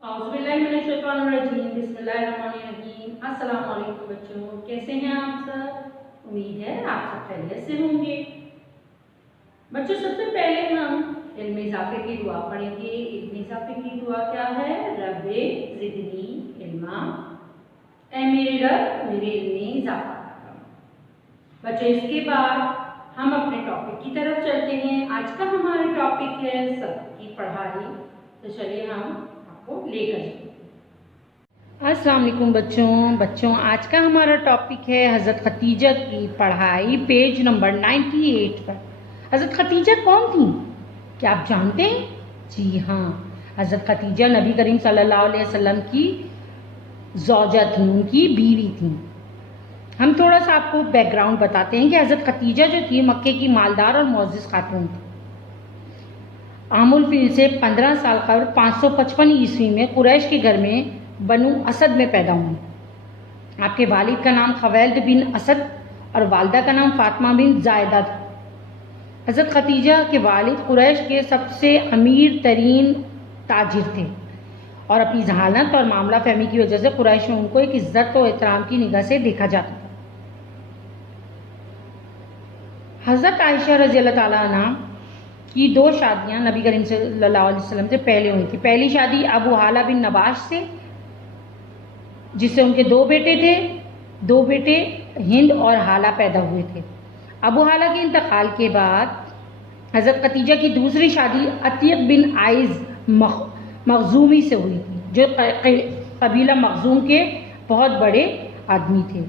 अस्सलाम वालेकुम बच्चों, कैसे हैं आप सब। उम्मीद है आप सब खैरियत से होंगे। बच्चों, सबसे पहले हम इल्म इज़ाफ़े की दुआ पढ़ेंगे। इल्म इज़ाफ़े की दुआ क्या है? रब्बे ज़िदनी इल्मा, ऐ मेरे रब मेरे इल्म में इज़ाफ़ा कर। बच्चों, इसके बाद हम अपने टॉपिक की तरफ चलते हैं। आज का हमारा टॉपिक है सबक की पढ़ाई। तो चलिए हम आपको लेकर चलते हैं। अस्सलाम वालेकुम बच्चों, आज का हमारा टॉपिक है हज़रत खतीजा की पढ़ाई, पेज नंबर 98 पर। हज़रत खतीजा कौन थी, क्या आप जानते हैं? जी हाँ, हज़रत खतीजा नबी करीम सल्लल्लाहु अलैहि वसल्लम की ज़ौजा थी, उनकी बीवी थी। हम थोड़ा सा आपको बैकग्राउंड बताते हैं कि हज़रत खतीजा जो थी मक्के की मालदार और मुअज़्ज़िज़ खातून थी। आमुल फिल से 15 साल कबल 555 ईस्वी में कुरैश के घर में बनु असद में पैदा हुई। आपके वालिद का नाम खवैल्द बिन असद और वालदा का नाम फातिमा बिन जायदा था। हज़रत खतीजा के वालिद कुरैश के सबसे अमीर तरीन ताजिर थे और अपनी जहालत और मामला फहमी की वजह से कुरैश में उनको एक इज्जत और एहतराम की निगाह से देखा जाता था। हज़रत आयशा रज़ी अल्लाह ताला अन्हा की 2 शादियाँ नबी करीम सल्लल्लाहु अलैहि वसल्लम से पहले हुई थी। पहली शादी अबू हाला बिन नबाश से, जिससे उनके 2 बेटे थे। 2 बेटे हिंद और हाला पैदा हुए थे। अबू हाला के इंतकाल के बाद हज़रत खतीजा की दूसरी शादी अतीक बिन आइज़ मखजूमी से हुई थी, जो कबीला मखजूम के बहुत बड़े आदमी थे।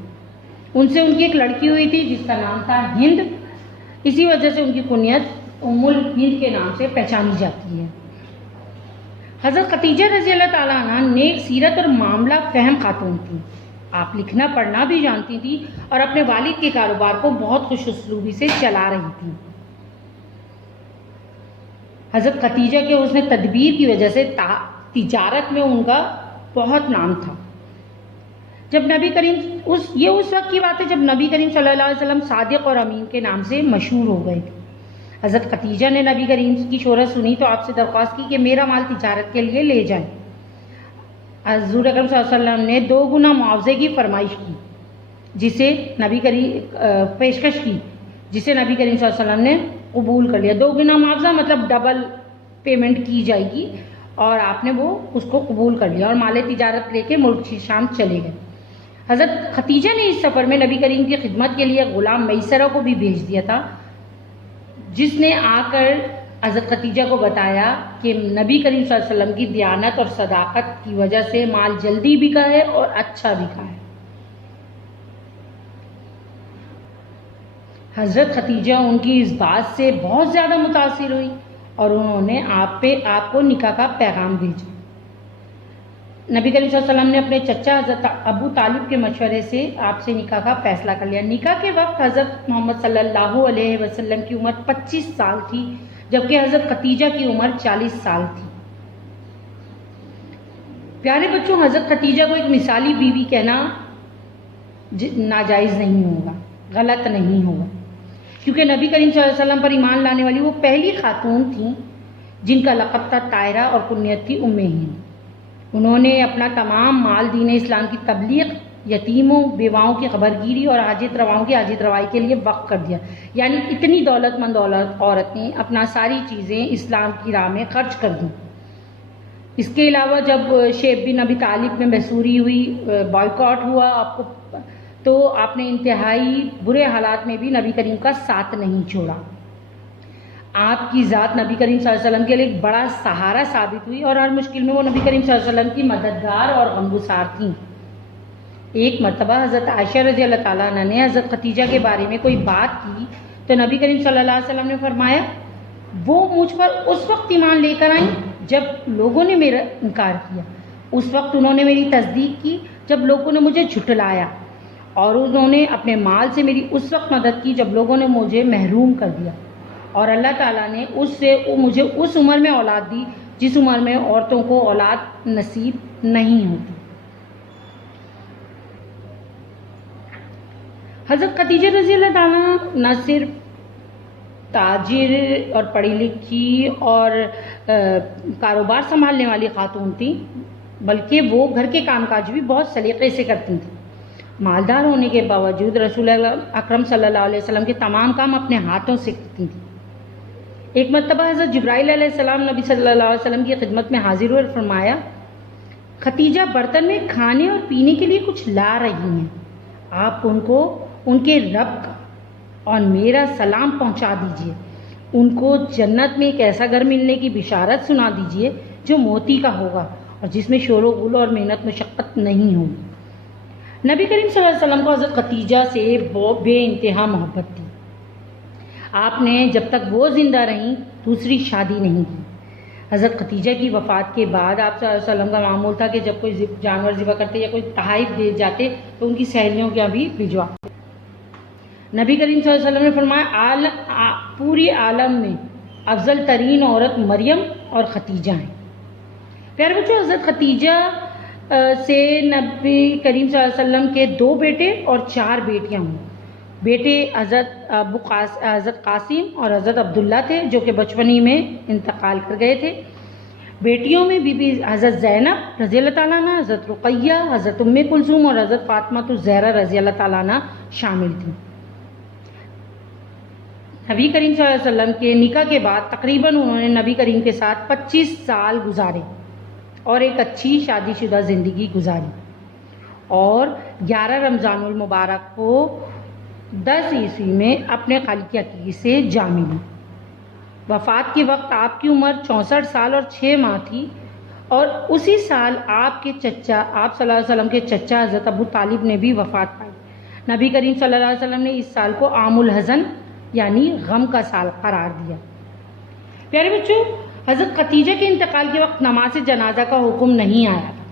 उनसे उनकी एक लड़की हुई थी जिसका नाम था हिंद। इसी वजह से उनकी कुनियत उम्मुल हिंद के नाम से पहचानी जाती है। हज़रत खतीजा रज़ी अल्लाह ताला अन्हा नेक सीरत और मामला फ़हम खातून थी। आप लिखना पढ़ना भी जानती थी और अपने वालिद के कारोबार को बहुत खुश उसलूबी से चला रही थी। हज़रत खतीजा के उसने तदबीर की वजह से तिजारत में उनका बहुत नाम था। जब नबी करीम उस वक्त की बात है जब नबी करीम सल्लल्लाहु अलैहि वसल्लम सादिक और अमीन के नाम से मशहूर हो गए थे। हज़रत खतीजा ने नबी करीम की शोहरत सुनी तो आपसे दरख्वास्त की कि मेरा माल तिजारत के लिए ले जाएं। हुज़ूर अकरम सल्लल्लाहु अलैहि वसल्लम ने 2 गुना मुआवजे की फरमाइश की, जिसे नबी करीम पेशकश की, जिसे नबी करीम सल्लल्लाहु अलैहि वसल्लम ने कबूल कर लिया। 2 गुना मुआवजा मतलब डबल पेमेंट की जाएगी, और आपने वो उसको कबूल कर लिया और माल तिजारत लेके मुल्क शाम चले गए। हज़रत खतीजा ने इस सफ़र में नबी करीम की खिदमत के लिए ग़ुलाम मैसरा को भी भेज दिया था, जिसने आकर हज़रत खतीजा को बताया कि नबी करीम सल्लल्लाहु अलैहि वसल्लम की दयानत और सदाकत की वजह से माल जल्दी बिका है और अच्छा बिका है। हज़रत खतीजा उनकी इस बात से बहुत ज़्यादा मुतासिर हुई और उन्होंने आपको निकाह का पैगाम भेजा। नबी करीम सल्लल्लाहु अलैहि वसल्लम ने अपने चचा हज़रत अबू तालिब के मशवरे से आपसे निकाह का फ़ैसला कर लिया। निकाह के वक्त हज़रत मोहम्मद सल्लल्लाहु अलैहि वसल्लम की उम्र 25 साल थी, जबकि हज़रत खतीजा की उम्र 40 साल थी। प्यारे बच्चों, हज़रत खतीजा को एक मिसाली बीवी कहना नाजायज़ नहीं होगा, गलत नहीं होगा, क्योंकि नबी करीम सल्लल्लाहु अलैहि वसल्लम पर ईमान लाने वाली वो पहली खातून थी जिनका लक़ब था तायरा और कुन्यत थी उम्मे हिंद। उन्होंने अपना तमाम माल दीन इस्लाम की तबलीग, यतीमों बेवाओं की खबरगिरी और हाजित रवाओं की हाजित रवाई के लिए वक्फ कर दिया। यानी इतनी दौलतमंद औरत ने अपना सारी चीज़ें इस्लाम की राह में खर्च कर दी। इसके अलावा जब शेब बिन अबी तालिब में मसूरी हुई, बॉयकॉट हुआ आपको, तो आपने इंतहाई बुरे हालात में भी नबी करीम का साथ नहीं छोड़ा। आपकी ज़ात नबी करीम सल्लल्लाहु अलैहि वसल्लम के लिए एक बड़ा सहारा साबित हुई और हर मुश्किल में वो नबी करीम सल्लल्लाहु अलैहि वसल्लम की मददगार और गमगुसार थीं। एक मरतबा हज़रत आयशा रज़ी अल्लाह ताला अन्हा ने हज़रत खतीजा के बारे में कोई बात की तो नबी करीम सल्लल्लाहु अलैहि वसल्लम ने फरमाया, वो मुझ पर उस वक्त ईमान लेकर आई जब लोगों ने मेरा इनकार किया। उस वक्त उन्होंने मेरी तस्दीक की जब लोगों ने मुझे झुठलाया, और उन्होंने अपने माल से मेरी उस वक्त मदद की जब लोगों ने मुझे महरूम कर दिया। और अल्लाह ताला ने मुझे उस उम्र में औलाद दी जिस उम्र में औरतों को औलाद नसीब नहीं होती। हज़रत खतीजा रज़ी अल्लाह ताला न सिर्फ ताजिर और पढ़ी लिखी और कारोबार संभालने वाली खातून थी, बल्कि वो घर के कामकाज भी बहुत सलीक़े से करती थी। मालदार होने के बावजूद रसूल अकरम सल्लल्लाहु अलैहि वसल्लम के तमाम काम अपने हाथों से करती थी। एक मरतबा हज़रत जिब्राइल अलैहिस्सलाम नबी सल्लल्लाहु अलैहि वसल्लम की खिदमत में हाजिर हुए और फरमाया, खतीजा बर्तन में खाने और पीने के लिए कुछ ला रही हैं, आप उनको उनके रब का और मेरा सलाम पहुंचा दीजिए। उनको जन्नत में एक ऐसा घर मिलने की बिशारत सुना दीजिए जो मोती का होगा और जिसमें शोर गुल और मेहनत मशक्क़त नहीं होगी। नबी करीम सल्लल्लाहु अलैहि वसल्लम को हज़रत खतीजा से बेइंतहा मोहब्बत थी। आपने जब तक वो ज़िंदा रहीं दूसरी शादी नहीं की। हज़रत खतीजा की वफ़ात के बाद आप सल्लल्लाहु अलैहि वसल्लम का मामूल था कि जब कोई जानवर ज़िबा करते या कोई तहाइफ दे जाते तो उनकी सहेलियों के यहाँ भी भिजवा। नबी करीम सल्लल्लाहु अलैहि वसल्लम ने फरमाया, पूरी आलम में अफजल तरीन औरत मरियम और खतीजा हैं। प्यारे बच्चों, हज़रत खतीजा से नबी करीम सल्लल्लाहु अलैहि वसल्लम के 2 बेटे और 4 बेटियां हुई। बेटे हज़रत कासिम और हज़रत अब्दुल्ला थे जो कि बचपन ही में इंतकाल कर गए थे। बेटियों में बीबी हज़रत ज़ैनब रज़ी अल्लाह ताला अन्हा, हज़रत रुक़ैया, हज़रत उम्मे कुलसूम और हज़रत फ़ातिमा ज़हरा रज़ी अल्लाह ताला अन्हा शामिल थी। नबी करीम सल्लल्लाहु अलैहि वसल्लम के निकाह के बाद तकरीबन उन्होंने नबी करीम के साथ 25 साल गुजारे और एक अच्छी शादीशुदा ज़िंदगी गुजारी और 11 रमज़ानुल मुबारक को 10 ईस्वी में अपने खालिक अकीक़े से जा मिली। वफ़ात के वक्त आपकी उम्र 64 साल और 6 माह थी और उसी साल आपके चचा आप सल्लल्लाहु अलैहि वसल्लम के चचा हज़रत अबू तालिब ने भी वफ़ात पाई। नबी करीम सल्लल्लाहु अलैहि वसल्लम ने इस साल को आमुल हज़न यानी गम का साल करार दिया। प्यारे बच्चों, हज़रत खतीजा के इंतकाल के वक्त नमाज जनाजा का हुक्म नहीं आया था,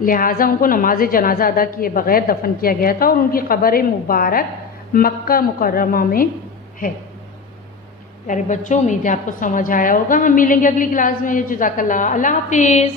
लिहाजा उनको नमाज जनाजा अदा किए बगैर दफन किया गया था और उनकी कब्र मुबारक मक्का मुकर्रमा में है। प्यारे बच्चों, उम्मीद है आपको समझ आया होगा। हम मिलेंगे अगली क्लास में। जज़ाकल्लाह, अल्लाह हाफिज़।